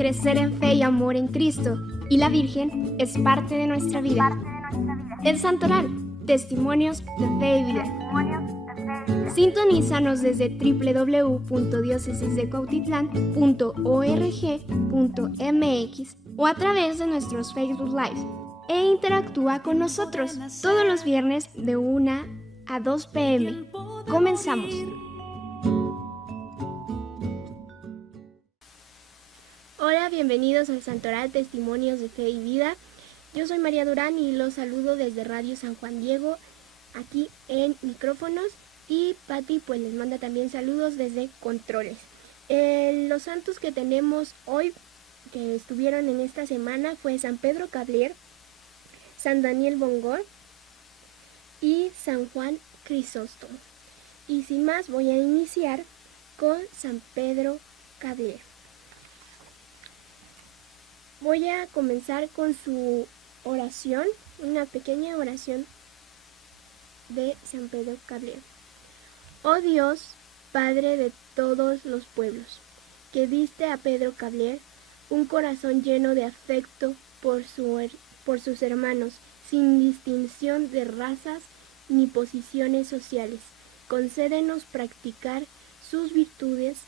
crecer en fe y amor en Cristo, y la Virgen es parte de nuestra vida. El Santoral, testimonios de fe y vida. Sintonízanos desde www.diocesisdecuautitlán.org.mx o a través de nuestros Facebook Live e interactúa con nosotros todos los viernes de 1 a 2 p.m. Comenzamos. Hola, bienvenidos al Santoral Testimonios de Fe y Vida. Yo soy María Durán y los saludo desde Radio San Juan Diego, aquí en micrófonos. Y Patti pues les manda también saludos desde controles. Los santos que tenemos hoy, que estuvieron en esta semana, fue San Pedro Cablier, San Daniel Bongor y San Juan Crisóstomo. Y sin más voy a iniciar con San Pedro Cablier. Voy a comenzar con su oración, una pequeña oración de San Pedro Cablier. Oh Dios, Padre de todos los pueblos, que diste a Pedro Cablier un corazón lleno de afecto por sus hermanos, sin distinción de razas ni posiciones sociales, concédenos practicar sus virtudes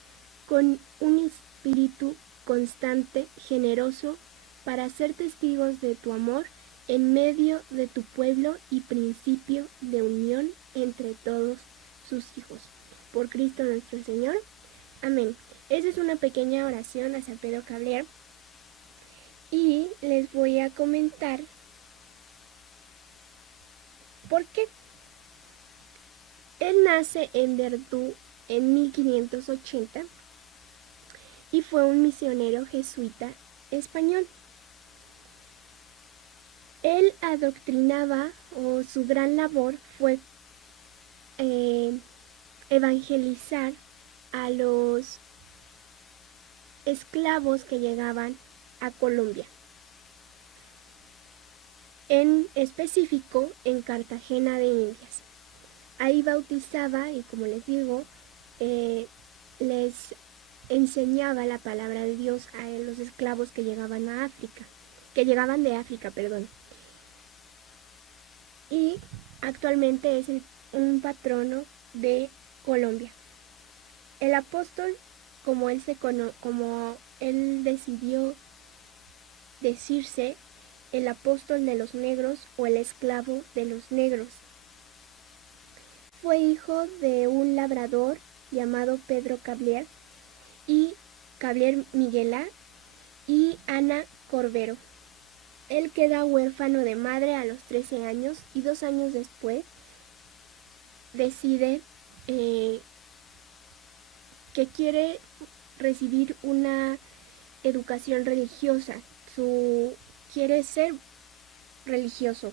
con un espíritu constante, generoso, para ser testigos de tu amor en medio de tu pueblo y principio de unión entre todos sus hijos. Por Cristo nuestro Señor. Amén. Esa es una pequeña oración a San Pedro Cablier. Y les voy a comentar por qué. Él nace en Verdú en 1580 y fue un misionero jesuita español. Él adoctrinaba, o su gran labor fue evangelizar a los esclavos que llegaban a Colombia, en específico en Cartagena de Indias. Ahí bautizaba y, como les digo, les enseñaba la palabra de Dios a los esclavos que llegaban de África. Y actualmente es un patrono de Colombia. El apóstol, como él decidió decirse, el apóstol de los negros o el esclavo de los negros. Fue hijo de un labrador llamado Pedro Cablier y Cablier Miguelá y Ana Corbero. Él queda huérfano de madre a los 13 años y 2 años después decide que quiere recibir una educación religiosa, quiere ser religioso.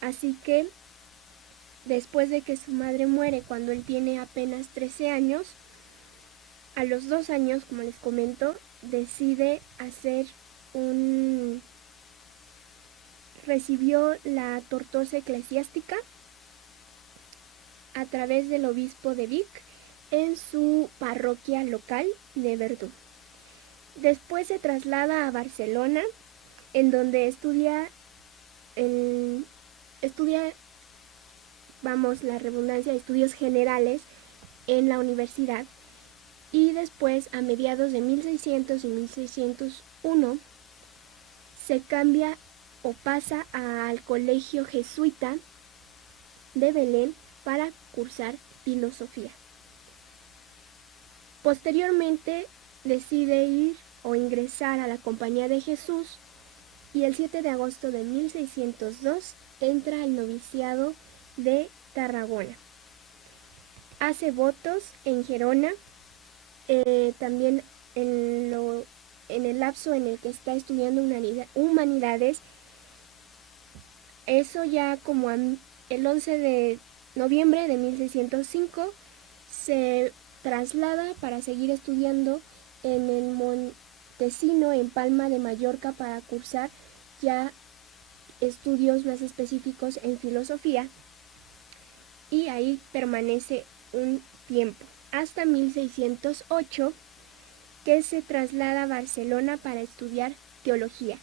Así que después de que su madre muere cuando él tiene apenas 13 años, a los 2 años, como les comento, decide recibió la tortosa eclesiástica a través del obispo de Vic en su parroquia local de Verdú. Después se traslada a Barcelona, en donde estudia, la redundancia, estudios generales en la universidad, y después, a mediados de 1600 y 1601, se cambia o pasa al colegio jesuita de Belén para cursar filosofía. Posteriormente decide ir o ingresar a la Compañía de Jesús y el 7 de agosto de 1602 entra al noviciado de Tarragona. Hace votos en Gerona, también en el lapso en el que está estudiando humanidades. Eso ya como el 11 de noviembre de 1605 se traslada para seguir estudiando en el Montesino, en Palma de Mallorca, para cursar ya estudios más específicos en filosofía, y ahí permanece un tiempo, hasta 1608, que se traslada a Barcelona para estudiar teología.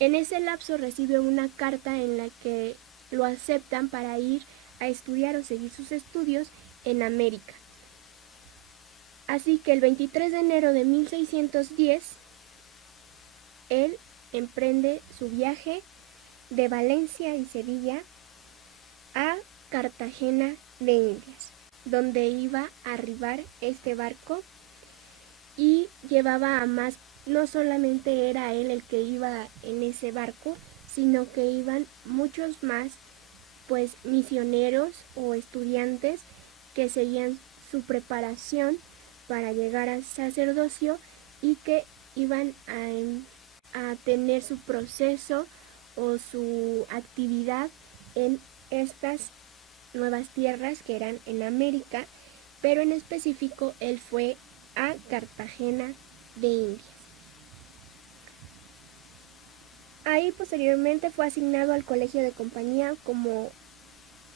En ese lapso recibe una carta en la que lo aceptan para ir a estudiar o seguir sus estudios en América. Así que el 23 de enero de 1610, él emprende su viaje de Valencia y Sevilla a Cartagena de Indias, donde iba a arribar este barco y llevaba a más. No solamente era él el que iba en ese barco, sino que iban muchos más, pues misioneros o estudiantes que seguían su preparación para llegar al sacerdocio y que iban a tener su proceso o su actividad en estas nuevas tierras que eran en América, pero en específico él fue a Cartagena de Indias. Ahí posteriormente fue asignado al Colegio de Compañía como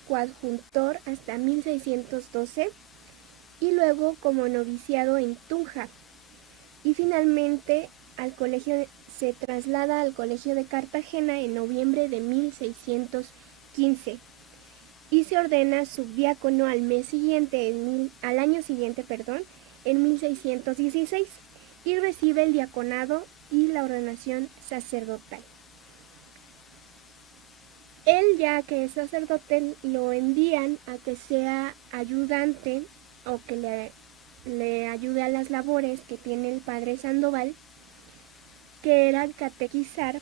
coadjutor hasta 1612 y luego como noviciado en Tunja. Y finalmente se traslada al Colegio de Cartagena en noviembre de 1615 y se ordena subdiácono al año siguiente, en 1616, y recibe el diaconado y la ordenación sacerdotal. Él, ya que es sacerdote, lo envían a que sea ayudante o que le ayude a las labores que tiene el padre Sandoval, que era catequizar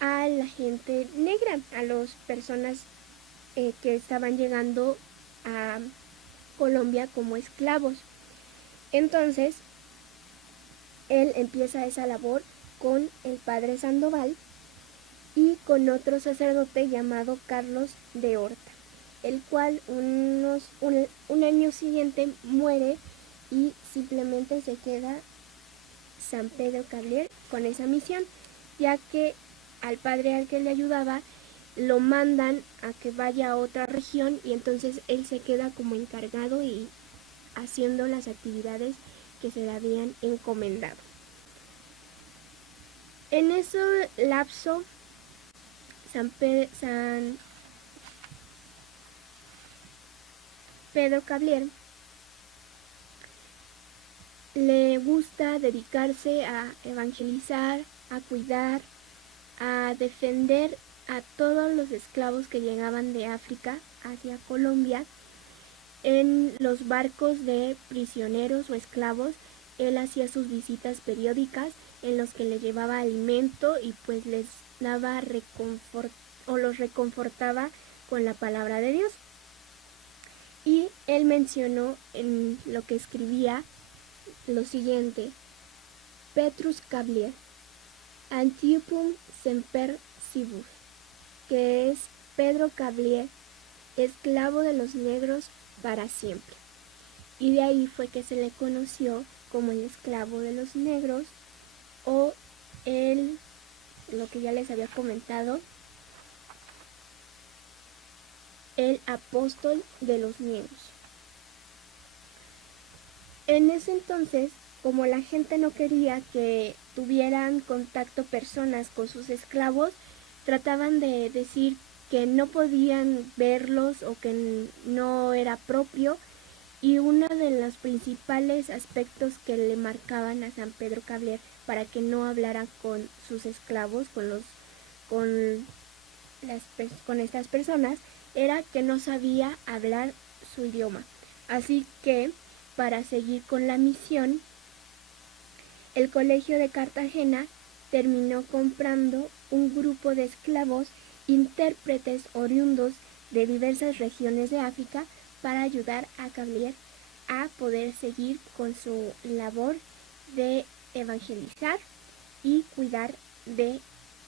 a la gente negra, a las personas que estaban llegando a Colombia como esclavos. Entonces, él empieza esa labor con el padre Sandoval y con otro sacerdote llamado Carlos de Horta, el cual un año siguiente muere y simplemente se queda San Pedro Cablier con esa misión, ya que al padre al que le ayudaba lo mandan a que vaya a otra región y entonces él se queda como encargado y haciendo las actividades que se le habían encomendado. En ese lapso, San Pedro Cablier le gusta dedicarse a evangelizar, a cuidar, a defender a todos los esclavos que llegaban de África hacia Colombia. En los barcos de prisioneros o esclavos, él hacía sus visitas periódicas en los que les llevaba alimento y pues les daba los reconfortaba con la palabra de Dios. Y él mencionó en lo que escribía lo siguiente: Petrus Cablier, Antiopum semper cibur, que es Pedro Cablier, esclavo de los negros para siempre. Y de ahí fue que se le conoció como el esclavo de los negros, o lo que ya les había comentado, el apóstol de los negros. En ese entonces, como la gente no quería que tuvieran contacto personas con sus esclavos, trataban de decir que no podían verlos o que no era propio, y uno de los principales aspectos que le marcaban a San Pedro Cablier para que no hablara con sus esclavos, con estas personas, era que no sabía hablar su idioma. Así que, para seguir con la misión, el Colegio de Cartagena terminó comprando un grupo de esclavos intérpretes oriundos de diversas regiones de África para ayudar a Cablier a poder seguir con su labor de evangelizar y cuidar de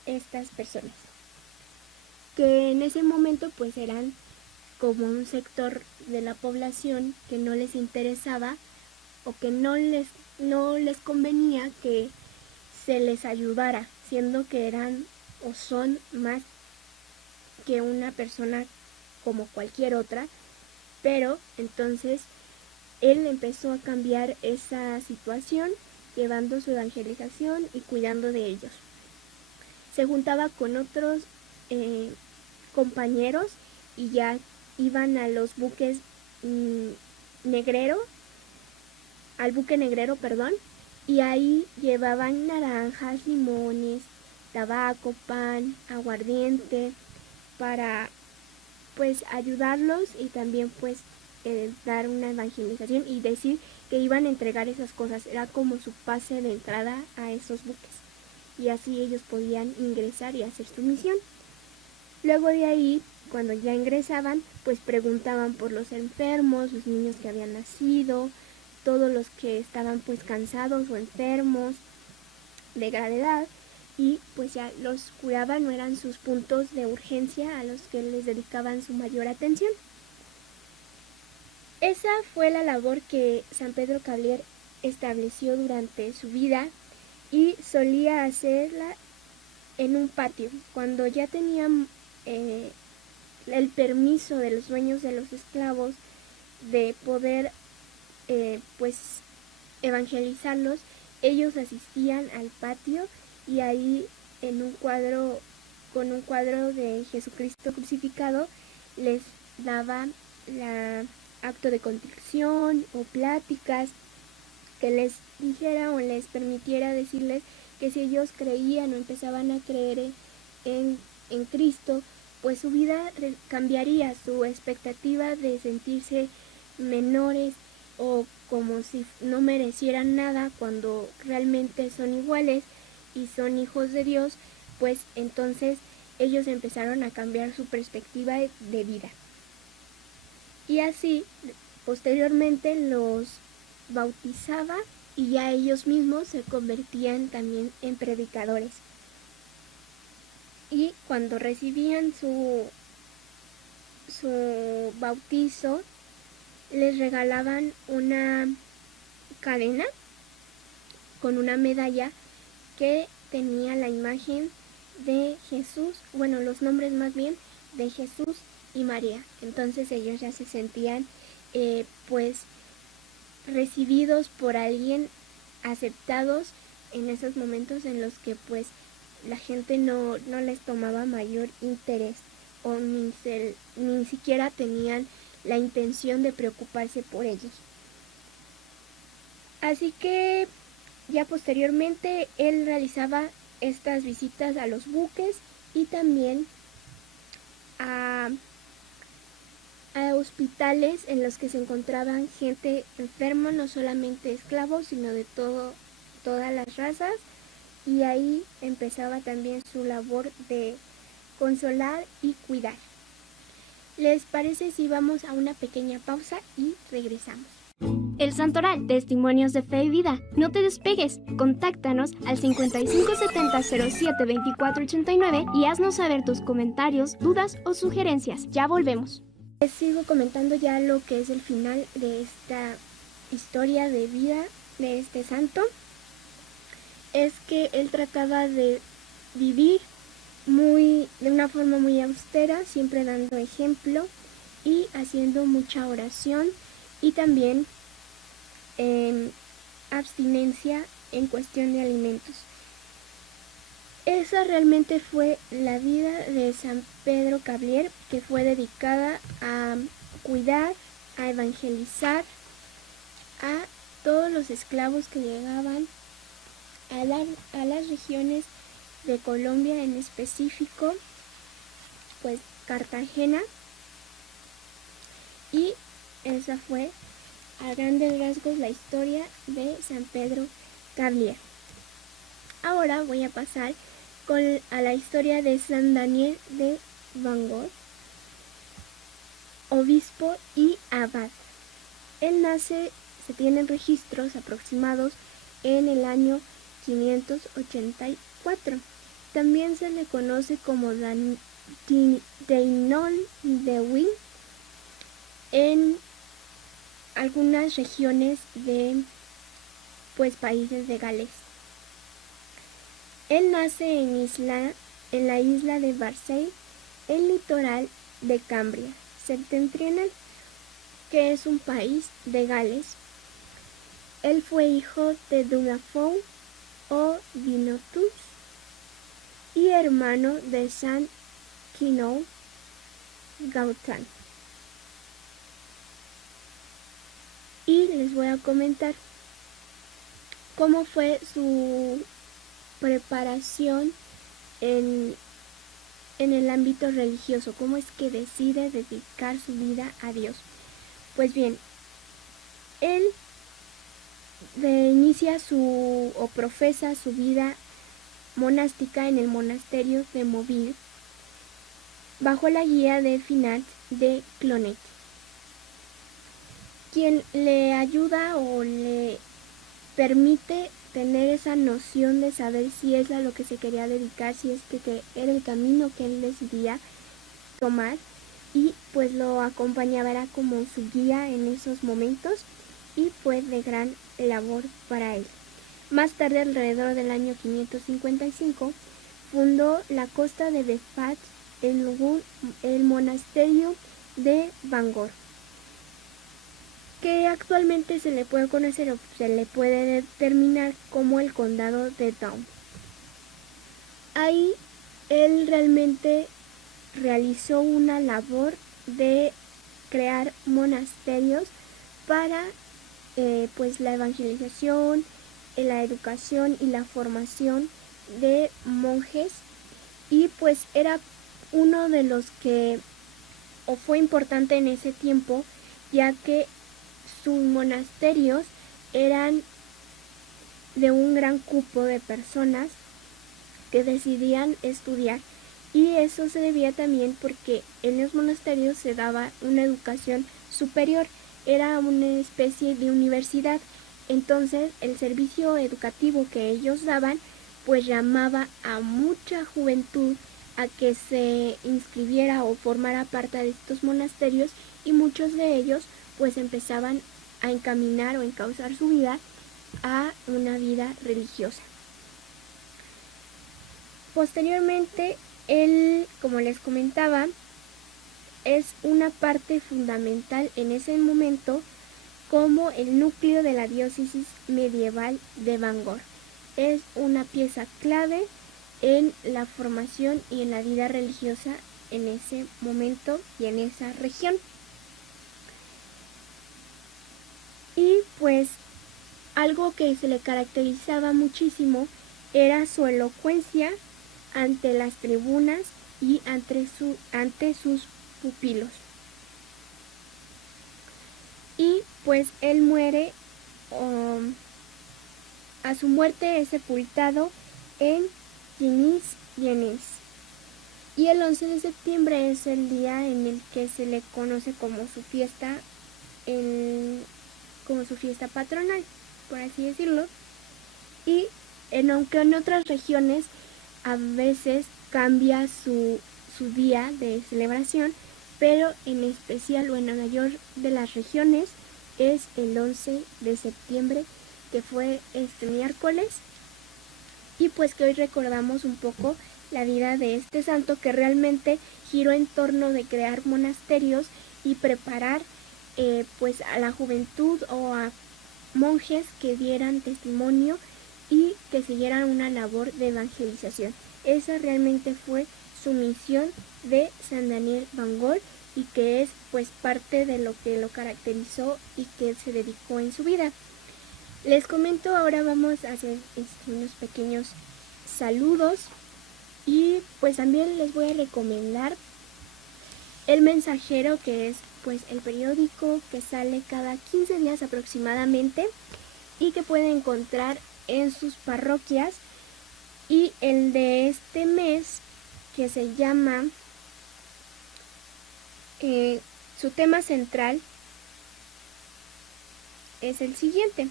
estas personas, que en ese momento pues eran como un sector de la población que no les interesaba o que no les convenía que se les ayudara, siendo que eran o son más que una persona como cualquier otra. Pero entonces él empezó a cambiar esa situación llevando su evangelización y cuidando de ellos. Se juntaba con otros compañeros y ya iban a los buques al buque negrero, perdón, y ahí llevaban naranjas, limones, tabaco, pan, aguardiente, para pues ayudarlos y también pues dar una evangelización y decir que iban a entregar esas cosas. Era como su pase de entrada a esos buques y así ellos podían ingresar y hacer su misión. Luego de ahí, cuando ya ingresaban, pues preguntaban por los enfermos, los niños que habían nacido, todos los que estaban pues cansados o enfermos de gravedad, y pues ya los curaban, no eran sus puntos de urgencia a los que les dedicaban su mayor atención. Esa fue la labor que San Pedro Cablier estableció durante su vida y solía hacerla en un patio. Cuando ya tenían el permiso de los dueños de los esclavos de poder pues evangelizarlos, ellos asistían al patio y ahí con un cuadro de Jesucristo crucificado les daban acto de contrición o pláticas que les dijera o les permitiera decirles que si ellos creían o empezaban a creer en Cristo, pues su vida cambiaría, su expectativa de sentirse menores o como si no merecieran nada cuando realmente son iguales y son hijos de Dios, pues entonces ellos empezaron a cambiar su perspectiva de vida. Y así, posteriormente los bautizaba y ya ellos mismos se convertían también en predicadores. Y cuando recibían su bautizo, les regalaban una cadena con una medalla que tenía la imagen de Jesús, bueno, los nombres más bien de Jesús y María. Entonces ellos ya se sentían pues recibidos por alguien, aceptados en esos momentos en los que pues la gente no les tomaba mayor interés o ni siquiera tenían la intención de preocuparse por ellos. Así que ya posteriormente él realizaba estas visitas a los buques y también a hospitales en los que se encontraban gente enferma, no solamente esclavos, sino de todas las razas, y ahí empezaba también su labor de consolar y cuidar. ¿Les parece si vamos a una pequeña pausa y regresamos? El Santoral, testimonios de fe y vida. No te despegues. Contáctanos al 5570072489 y haznos saber tus comentarios, dudas o sugerencias. Ya volvemos. Les sigo comentando ya lo que es el final de esta historia de vida de este santo. Es que él trataba de vivir de una forma muy austera, siempre dando ejemplo y haciendo mucha oración y también abstinencia en cuestión de alimentos. Esa realmente fue la vida de San Pedro Cablier, que fue dedicada a cuidar, a evangelizar a todos los esclavos que llegaban a las regiones de Colombia, en específico pues Cartagena, y esa fue a grandes rasgos la historia de San Pedro Cablier. Ahora voy a pasar a la historia de San Daniel de Bangor, obispo y abad. Él nace, se tienen registros aproximados en el año 584. También se le conoce como Dainon de Win en algunas regiones de países de Gales. Él nace en la isla de Barcey, el litoral de Cambria septentrional, que es un país de Gales. Él fue hijo de Dunafou o Dinotus y hermano de San Kinou Gaotan. Y les voy a comentar cómo fue su preparación en el ámbito religioso, cómo es que decide dedicar su vida a Dios. Pues bien, él inicia o profesa su vida monástica en el monasterio de Moville, bajo la guía de Finat de Clonet, quien le ayuda o le permite tener esa noción de saber si es a lo que se quería dedicar, si es que era el camino que él decidía tomar, y pues lo acompañaba, era como su guía en esos momentos y fue de gran labor para él. Más tarde, alrededor del año 555, fundó la costa de Befat, el monasterio de Bangor, que actualmente se le puede conocer o se le puede determinar como el condado de Down. Ahí él realmente realizó una labor de crear monasterios para pues la evangelización, la educación y la formación de monjes, y pues era uno de los que fue importante en ese tiempo, ya que sus monasterios eran de un gran cupo de personas que decidían estudiar, y eso se debía también porque en los monasterios se daba una educación superior, era una especie de universidad. Entonces el servicio educativo que ellos daban pues llamaba a mucha juventud a que se inscribiera o formara parte de estos monasterios, y muchos de ellos pues empezaban a encaminar o encauzar su vida a una vida religiosa. Posteriormente, él, como les comentaba, es una parte fundamental en ese momento como el núcleo de la diócesis medieval de Bangor. Es una pieza clave en la formación y en la vida religiosa en ese momento y en esa región. Y pues algo que se le caracterizaba muchísimo era su elocuencia ante las tribunas y ante sus pupilos. Y pues él muere, a su muerte es sepultado en Yenis. Y el 11 de septiembre es el día en el que se le conoce como su fiesta, patronal, por así decirlo. Y aunque en otras regiones a veces cambia su día de celebración, pero en especial o en la mayor de las regiones es el 11 de septiembre, que fue este miércoles, y pues que hoy recordamos un poco la vida de este santo, que realmente giró en torno de crear monasterios y preparar pues a la juventud o a monjes que dieran testimonio y que siguieran una labor de evangelización. Esa realmente fue su misión de San Daniel Bangor, y que es pues parte de lo que lo caracterizó y que se dedicó en su vida. Les comento, ahora vamos a hacer unos pequeños saludos, y pues también les voy a recomendar El Mensajero, que es pues el periódico que sale cada 15 días aproximadamente y que pueden encontrar en sus parroquias, y el de este mes, que se llama su tema central es el siguiente,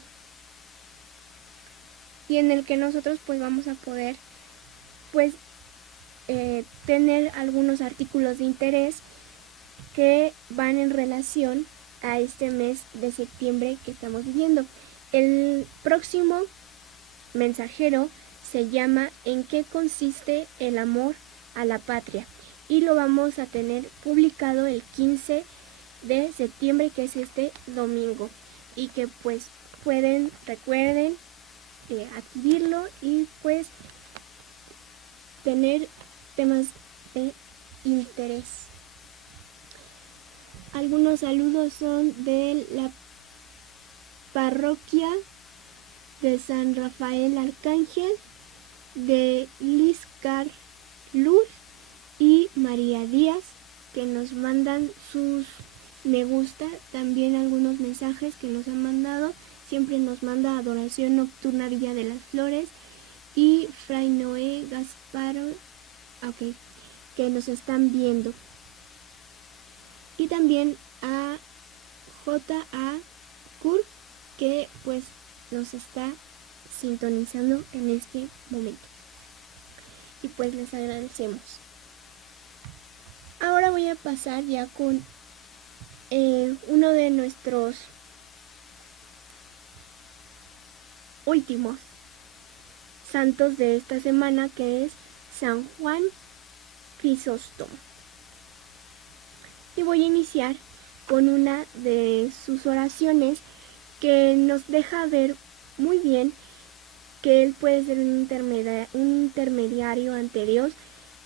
y en el que nosotros pues vamos a poder pues tener algunos artículos de interés que van en relación a este mes de septiembre que estamos viviendo. El próximo mensajero se llama ¿En qué consiste el amor a la patria? Y lo vamos a tener publicado el 15 de septiembre, que es este domingo, y que pues recuerden adquirirlo y pues tener temas de interés. Algunos saludos son de la parroquia de San Rafael Arcángel, de Liscar Luz y María Díaz, que nos mandan sus me gusta. También algunos mensajes que nos han mandado. Siempre nos manda Adoración Nocturna Villa de las Flores y Fray Noé Gasparo, que nos están viendo. Y también a J.A. Kur, que pues nos está sintonizando en este momento. Y pues les agradecemos. Ahora voy a pasar ya con uno de nuestros últimos santos de esta semana, que es San Juan Crisóstomo. Y voy a iniciar con una de sus oraciones que nos deja ver muy bien que él puede ser un intermediario ante Dios,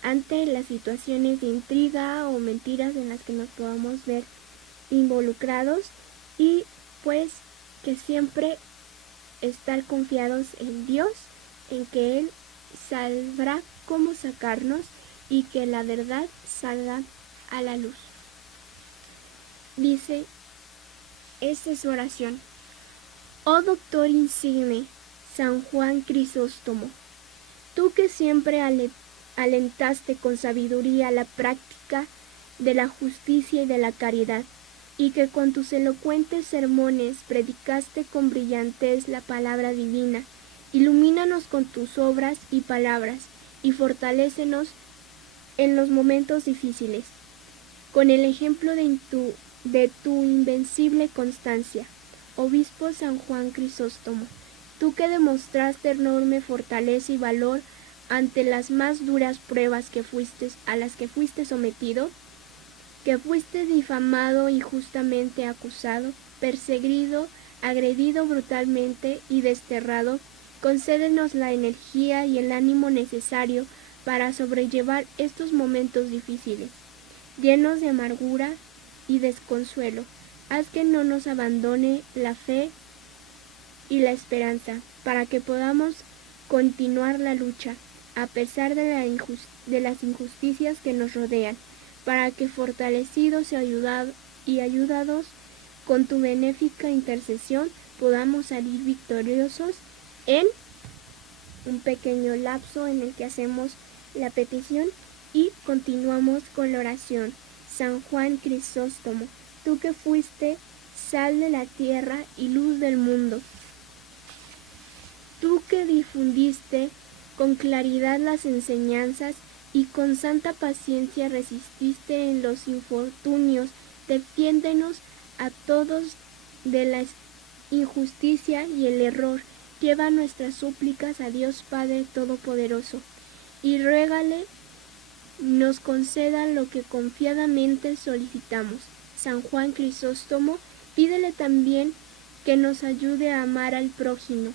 ante las situaciones de intriga o mentiras en las que nos podamos ver involucrados, y pues que siempre estar confiados en Dios, en que Él sabrá cómo sacarnos y que la verdad salga a la luz. Dice, esta es su oración: oh doctor insigne, San Juan Crisóstomo, tú que siempre alentaste con sabiduría la práctica de la justicia y de la caridad, y que con tus elocuentes sermones predicaste con brillantez la palabra divina, ilumínanos con tus obras y palabras, y fortalécenos en los momentos difíciles, con el ejemplo de tu invencible constancia. Obispo San Juan Crisóstomo, tú que demostraste enorme fortaleza y valor ante las más duras pruebas a las que fuiste sometido, que fuiste difamado, injustamente acusado, perseguido, agredido brutalmente y desterrado, concédenos la energía y el ánimo necesario para sobrellevar estos momentos difíciles, llenos de amargura y desconsuelo. Haz que no nos abandone la fe y la esperanza, para que podamos continuar la lucha, a pesar de las injusticias que nos rodean, para que fortalecidos y ayudados con tu benéfica intercesión podamos salir victoriosos en un pequeño lapso en el que hacemos la petición y continuamos con la oración. San Juan Crisóstomo, tú que fuiste sal de la tierra y luz del mundo, tú que difundiste con claridad las enseñanzas y con santa paciencia resististe en los infortunios, defiéndenos a todos de la injusticia y el error. Lleva nuestras súplicas a Dios Padre Todopoderoso y ruégale nos conceda lo que confiadamente solicitamos. San Juan Crisóstomo, pídele también que nos ayude a amar al prójimo,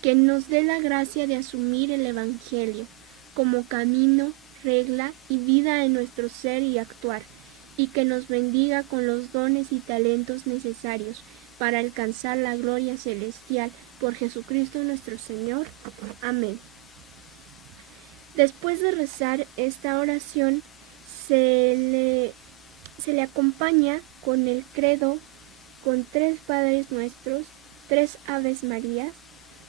que nos dé la gracia de asumir el Evangelio como camino, regla y vida en nuestro ser y actuar, y que nos bendiga con los dones y talentos necesarios para alcanzar la gloria celestial por Jesucristo nuestro Señor. Amén. Después de rezar esta oración, se le acompaña con el credo, con 3 Padres Nuestros, 3 Aves Marías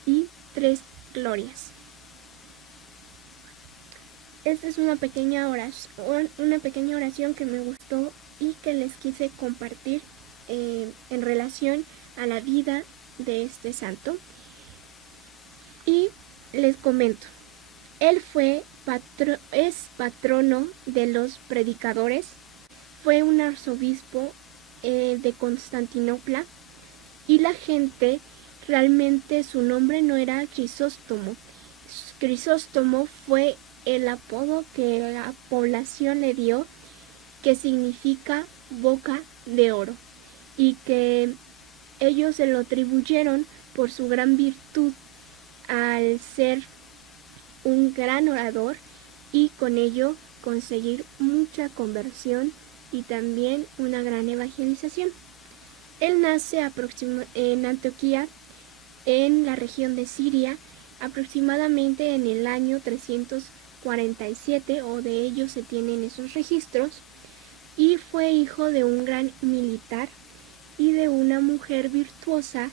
y 3 Glorias. Esta es una pequeña oración que me gustó y que les quise compartir en relación a la vida de este santo. Y les comento, él es patrono de los predicadores, fue un arzobispo de Constantinopla, y la gente realmente su nombre no era Crisóstomo. Crisóstomo fue el apodo que la población le dio, que significa boca de oro, y que ellos se lo atribuyeron por su gran virtud al ser un gran orador y con ello conseguir mucha conversión y también una gran evangelización. Él nace en Antioquía, en la región de Siria, aproximadamente en el año 347, o de ello se tienen esos registros, y fue hijo de un gran militar y de una mujer virtuosa,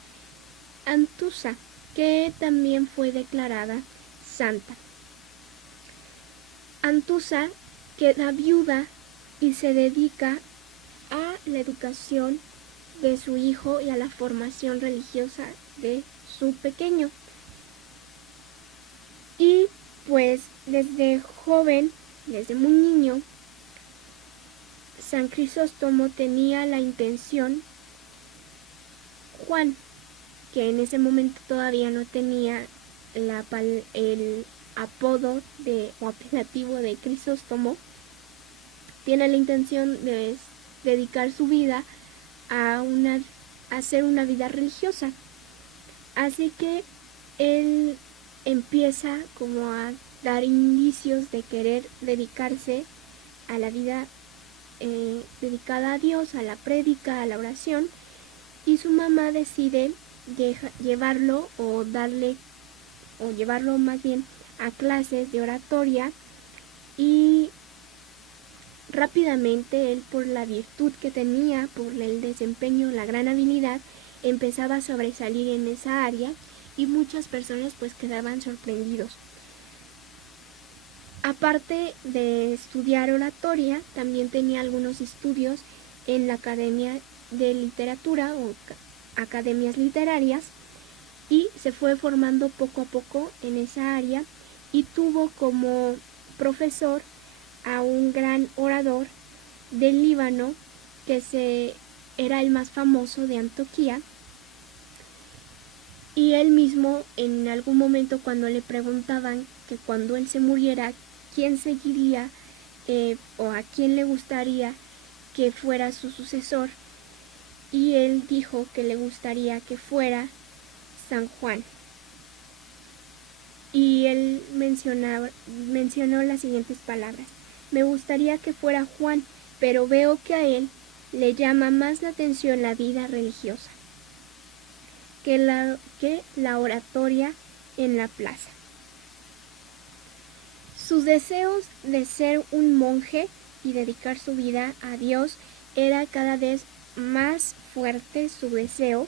Antusa, que también fue declarada santa. Antusa queda viuda y se dedica a la educación de su hijo y a la formación religiosa de su pequeño. Y pues desde joven, desde muy niño, San Crisóstomo tenía la intención, Juan, que en ese momento todavía no tenía el apodo o apelativo de Crisóstomo, tiene la intención de dedicar su vida a hacer una vida religiosa. Así que él empieza como a dar indicios de querer dedicarse a la vida dedicada a Dios, a la prédica, a la oración, y su mamá decide llevarlo más bien a clases de oratoria, y rápidamente él, por la virtud que tenía, por el desempeño, la gran habilidad, empezaba a sobresalir en esa área y muchas personas pues quedaban sorprendidos. Aparte de estudiar oratoria, también tenía algunos estudios en la Academia de Literatura o academias literarias, y se fue formando poco a poco en esa área, y tuvo como profesor a un gran orador del Líbano que era el más famoso de Antioquía. Y él mismo, en algún momento, cuando le preguntaban que cuando él se muriera, quién seguiría o a quién le gustaría que fuera su sucesor, y él dijo que le gustaría que fuera San Juan. Y él mencionó las siguientes palabras: me gustaría que fuera Juan, pero veo que a él le llama más la atención la vida religiosa que la oratoria en la plaza. Sus deseos de ser un monje y dedicar su vida a Dios era cada vez más fuerte su deseo,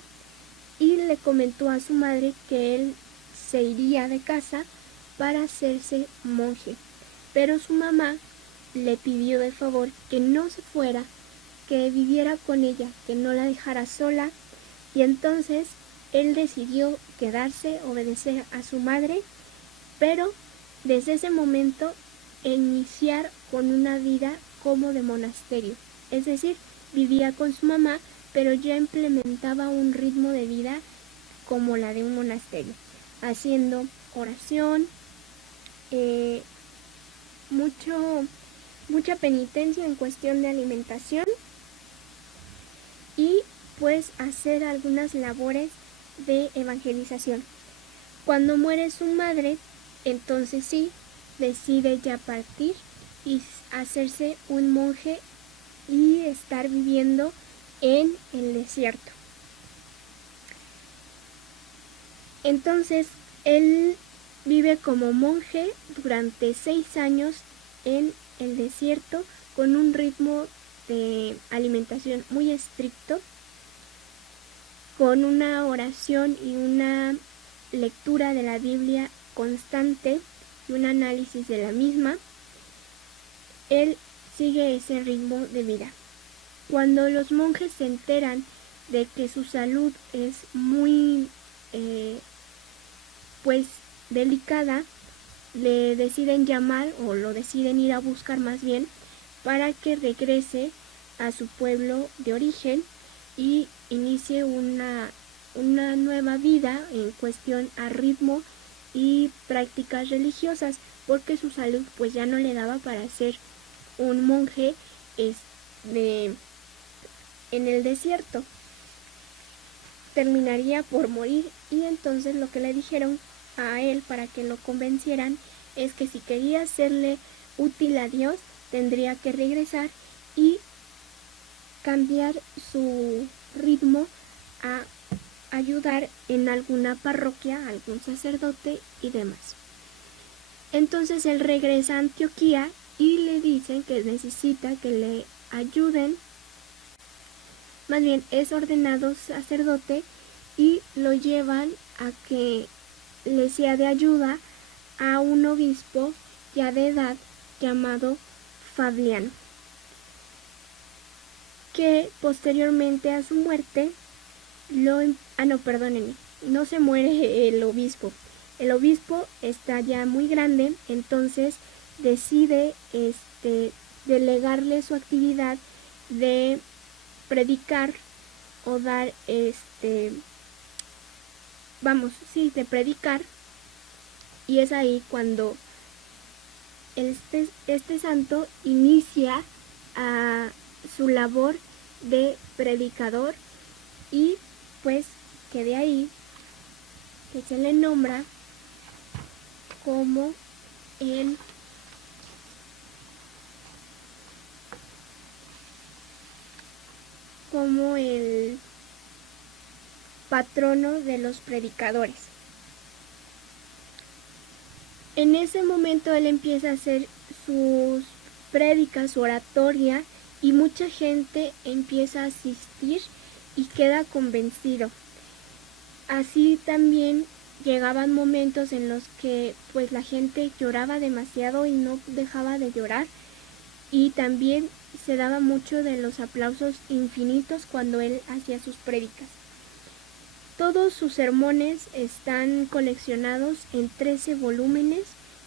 y le comentó a su madre que él se iría de casa para hacerse monje, pero su mamá le pidió de favor que no se fuera, que viviera con ella, que no la dejara sola, y entonces él decidió quedarse, obedecer a su madre, pero desde ese momento iniciar con una vida como de monasterio, es decir, vivía con su mamá, pero ya implementaba un ritmo de vida como la de un monasterio, haciendo oración, mucha penitencia en cuestión de alimentación, y pues hacer algunas labores de evangelización. Cuando muere su madre, entonces sí, decide ya partir y hacerse un monje y estar viviendo en el desierto. Entonces él vive como monje durante 6 años en el desierto, con un ritmo de alimentación muy estricto, con una oración y una lectura de la Biblia constante y un análisis de la misma. Él sigue ese ritmo de vida. Cuando los monjes se enteran de que su salud es muy pues delicada, le deciden llamar, o lo deciden ir a buscar más bien, para que regrese a su pueblo de origen y inicie una nueva vida en cuestión a ritmo y prácticas religiosas, porque su salud pues ya no le daba para ser un monje en el desierto. terminaría por morir, y entonces lo que le dijeron a él para que lo convencieran es que si quería serle útil a Dios tendría que regresar y cambiar su ritmo a ayudar en alguna parroquia, algún sacerdote y demás. Entonces él regresa a Antioquía y le dicen que necesita que le ayuden, más bien es ordenado sacerdote, y lo llevan a que le sea de ayuda a un obispo ya de edad llamado Fabiano, que posteriormente a su muerte no se muere el obispo. El obispo está ya muy grande, entonces decide delegarle su actividad de predicar o dar de predicar, y es ahí cuando este santo inicia a su labor de predicador, y pues que de ahí que se le nombra como el patrono de los predicadores. En ese momento él empieza a hacer sus prédicas, su oratoria, y mucha gente empieza a asistir y queda convencido. Así también llegaban momentos en los que pues la gente lloraba demasiado y no dejaba de llorar, y también se daba mucho de los aplausos infinitos cuando él hacía sus prédicas. Todos sus sermones están coleccionados en 13 volúmenes,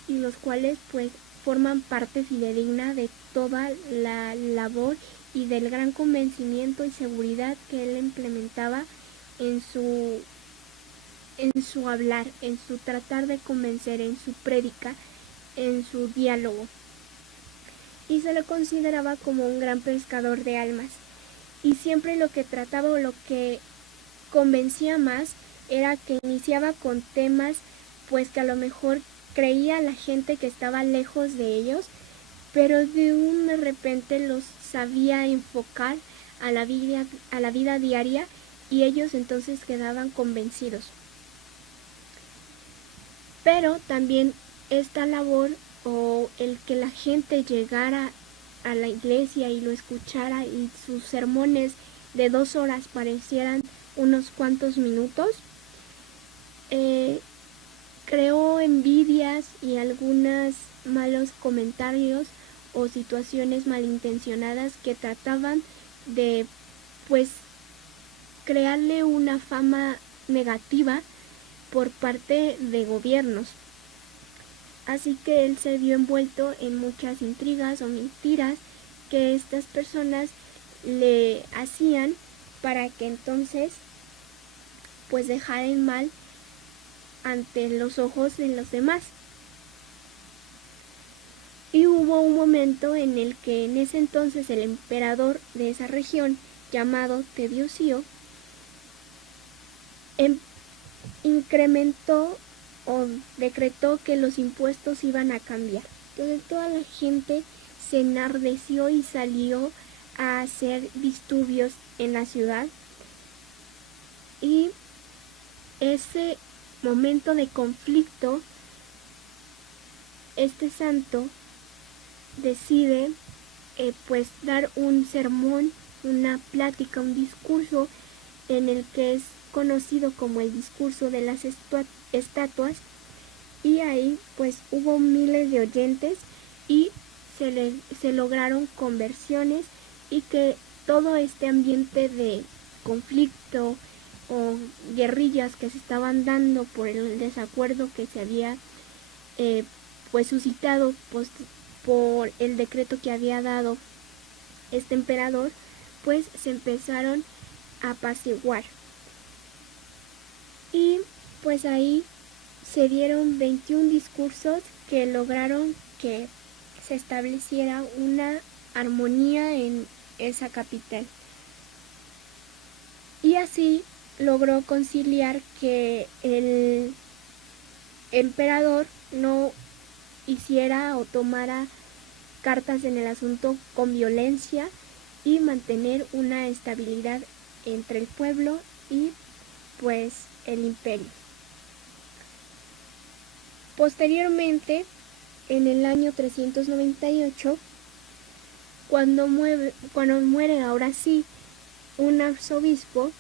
y los cuales pues forman parte fidedigna de toda la labor y del gran convencimiento y seguridad que él implementaba en su hablar, en su tratar de convencer, en su prédica, en su diálogo. Y se le consideraba como un gran pescador de almas. Y siempre lo que trataba o lo que convencía más era que iniciaba con temas pues que a lo mejor creía la gente que estaba lejos de ellos, pero de repente los sabía enfocar a la vida diaria, y ellos entonces quedaban convencidos. Pero también esta labor, o el que la gente llegara a la iglesia y lo escuchara y sus sermones de 2 horas parecieran unos cuantos minutos, creó envidias y algunos malos comentarios o situaciones malintencionadas que trataban de pues crearle una fama negativa por parte de gobiernos. Así que él se vio envuelto en muchas intrigas o mentiras que estas personas le hacían para que entonces pues dejara en mal ante los ojos de los demás. Y hubo un momento en el que en ese entonces el emperador de esa región, llamado Teodosio, incrementó o decretó que los impuestos iban a cambiar. Entonces toda la gente se enardeció y salió a hacer disturbios en la ciudad, y ese momento de conflicto, este santo decide pues dar un sermón, una plática, un discurso en el que es conocido como el discurso de las estatuas, y ahí pues hubo miles de oyentes y se lograron conversiones, y que todo este ambiente de conflicto o guerrillas que se estaban dando por el desacuerdo que se había pues suscitado por el decreto que había dado este emperador, pues se empezaron a apaciguar. Y pues ahí se dieron 21 discursos que lograron que se estableciera una armonía en esa capital. Y así logró conciliar que el emperador no hiciera o tomara cartas en el asunto con violencia y mantener una estabilidad entre el pueblo y pues el imperio. Posteriormente, en el año 398, cuando muere ahora sí un arzobispo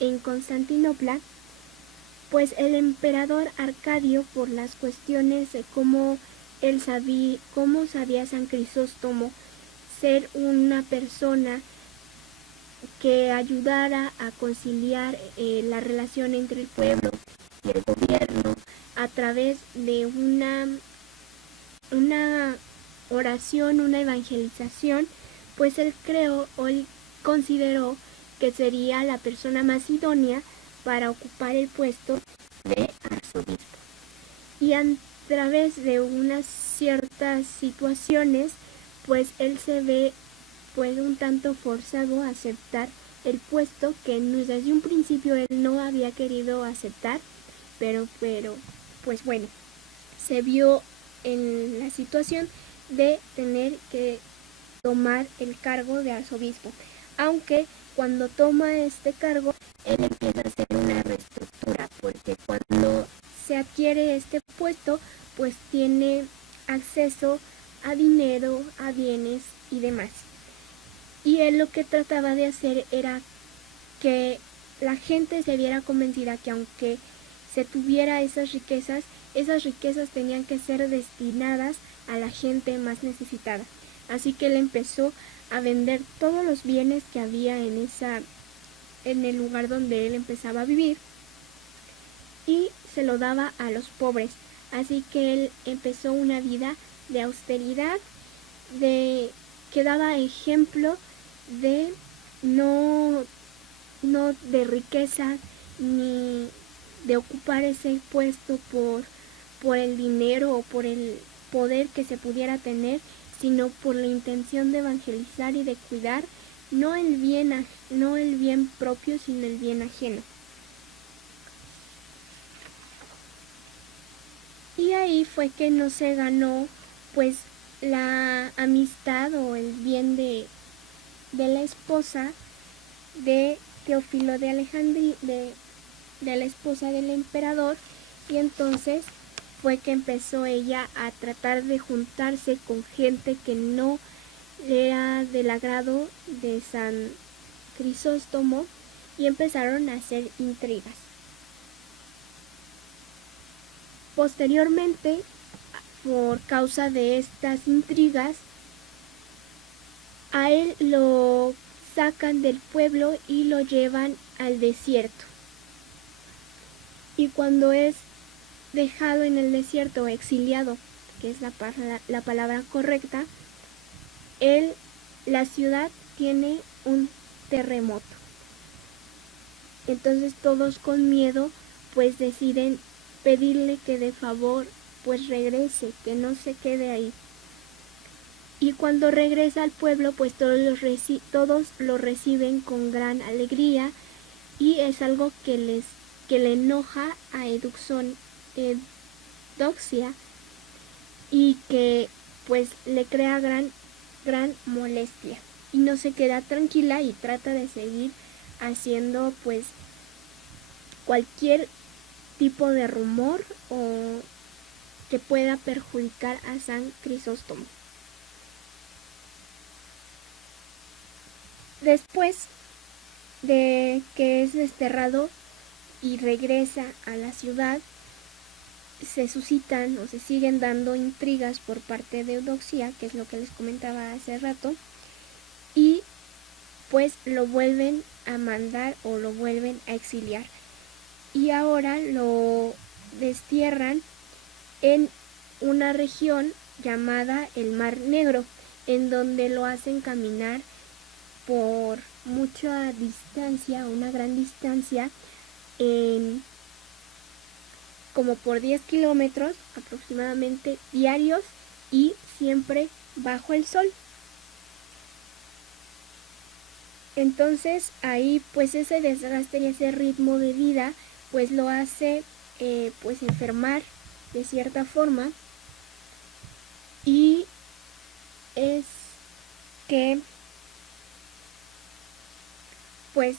en Constantinopla, pues el emperador Arcadio, por las cuestiones de cómo sabía San Crisóstomo ser una persona que ayudara a conciliar la relación entre el pueblo y el gobierno a través de una oración, una evangelización, pues él consideró que sería la persona más idónea para ocupar el puesto de arzobispo. Y a través de unas ciertas situaciones, pues él se ve pues un tanto forzado a aceptar el puesto que desde un principio él no había querido aceptar, pero pues bueno, se vio en la situación de tener que tomar el cargo de arzobispo, aunque cuando toma este cargo él empieza a hacer una reestructura, porque cuando se adquiere este puesto pues tiene acceso a dinero, a bienes y demás. Y él lo que trataba de hacer era que la gente se viera convencida que aunque se tuviera esas riquezas tenían que ser destinadas a la gente más necesitada. Así que él empezó a vender todos los bienes que había en el lugar donde él empezaba a vivir y se lo daba a los pobres. Así que él empezó una vida de austeridad, que daba ejemplo de no de riqueza ni de ocupar ese puesto por el dinero o por el poder que se pudiera tener, sino por la intención de evangelizar y de cuidar no el bien propio, sino el bien ajeno. Y ahí fue que no se ganó pues la amistad o el bien de la esposa de Teófilo de Alejandría, de la esposa del emperador, y entonces fue que empezó ella a tratar de juntarse con gente que no era del agrado de San Crisóstomo y empezaron a hacer intrigas. Posteriormente, por causa de estas intrigas, a él lo sacan del pueblo y lo llevan al desierto. Y cuando es dejado en el desierto, exiliado, que es la palabra correcta, la ciudad tiene un terremoto. Entonces todos con miedo pues deciden pedirle que de favor pues regrese, que no se quede ahí. Y cuando regresa al pueblo pues todos lo reciben con gran alegría, y es algo que le enoja a Eudoxia y que pues le crea gran molestia, y no se queda tranquila y trata de seguir haciendo pues cualquier tipo de rumor o que pueda perjudicar a San Crisóstomo. Después de que es desterrado y regresa a la ciudad, se suscitan o se siguen dando intrigas por parte de Eudoxia, que es lo que les comentaba hace rato, y pues lo vuelven a mandar o lo vuelven a exiliar. Y ahora lo destierran en una región llamada el Mar Negro, en donde lo hacen caminar por mucha distancia, una gran distancia, como por 10 kilómetros aproximadamente diarios, y siempre bajo el sol. Entonces ahí pues ese desgaste y ese ritmo de vida pues lo hace pues enfermar de cierta forma, y es que pues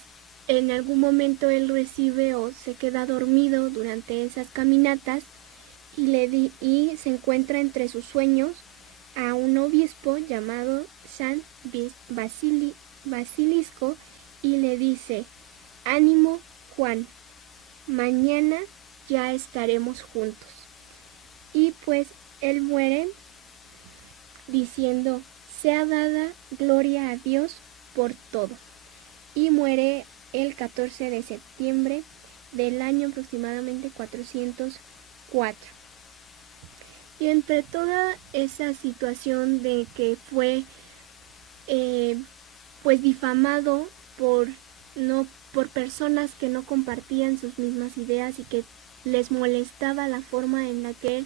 en algún momento él recibe o se queda dormido durante esas caminatas y se encuentra entre sus sueños a un obispo llamado San Basilisco y le dice: ánimo, Juan, mañana ya estaremos juntos. Y pues él muere diciendo: sea dada gloria a Dios por todo. Y muere el 14 de septiembre del año aproximadamente 404. Y entre toda esa situación de que fue pues difamado por personas que no compartían sus mismas ideas y que les molestaba la forma en la que él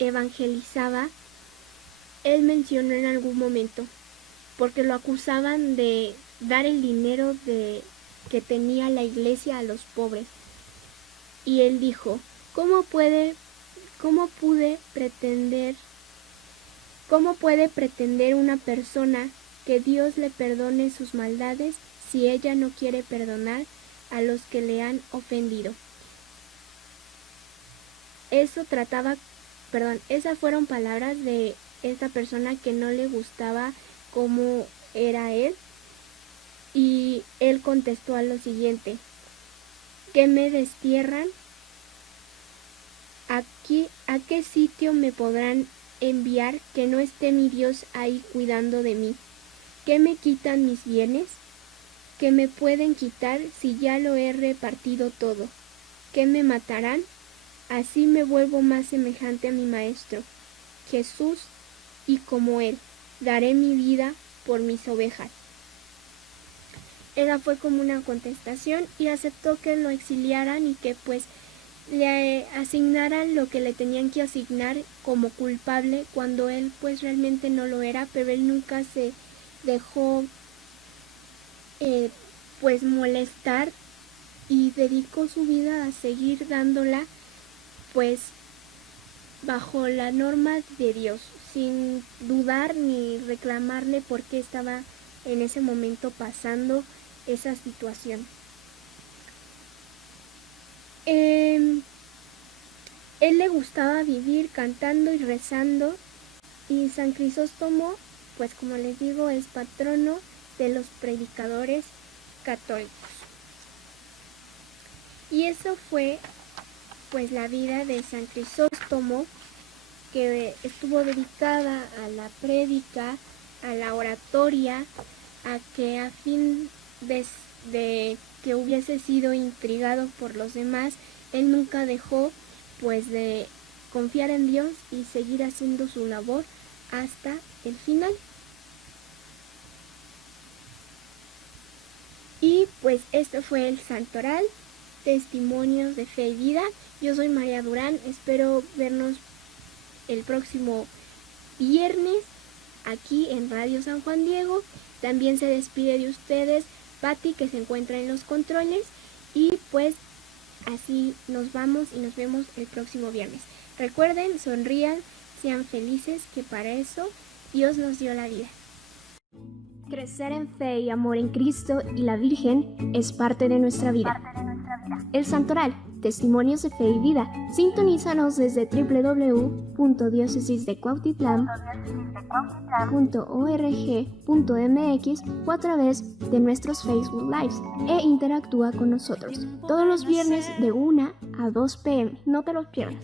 evangelizaba, él mencionó en algún momento, porque lo acusaban de dar el dinero que tenía la iglesia a los pobres, y él dijo: ¿Cómo puede pretender una persona que Dios le perdone sus maldades si ella no quiere perdonar a los que le han ofendido? Esas fueron palabras de esta persona que no le gustaba cómo era él, y él contestó a lo siguiente: ¿qué me destierran? ¿A qué sitio me podrán enviar que no esté mi Dios ahí cuidando de mí? ¿Qué me quitan mis bienes? ¿Qué me pueden quitar si ya lo he repartido todo? ¿Qué me matarán? Así me vuelvo más semejante a mi Maestro, Jesús, y como Él, daré mi vida por mis ovejas. Esa fue como una contestación, y aceptó que lo exiliaran y que pues le asignaran lo que le tenían que asignar como culpable, cuando él pues realmente no lo era, pero él nunca se dejó pues molestar, y dedicó su vida a seguir dándola pues bajo la norma de Dios, sin dudar ni reclamarle por qué estaba en ese momento pasando esa situación. Él le gustaba vivir cantando y rezando, y San Crisóstomo, pues como les digo, es patrono de los predicadores católicos. Y eso fue pues la vida de San Crisóstomo, que estuvo dedicada a la prédica, a la oratoria, a que a fin de que hubiese sido intrigado por los demás, él nunca dejó pues de confiar en Dios y seguir haciendo su labor hasta el final. Y pues este fue el Santoral, Testimonios de Fe y Vida. Yo soy María Durán, espero vernos el próximo viernes aquí en Radio San Juan Diego. También se despide de ustedes Patti, que se encuentra en los controles, y pues así nos vamos y nos vemos el próximo viernes. Recuerden, sonrían, sean felices, que para eso Dios nos dio la vida. Crecer en fe y amor en Cristo y la Virgen es parte de nuestra vida. El Santoral, Testimonios de Fe y Vida. Sintonízanos desde www.diocesisdecuautitlán.org.mx o a través de nuestros Facebook Lives e interactúa con nosotros todos los viernes de 1 a 2 p.m. No te los pierdas.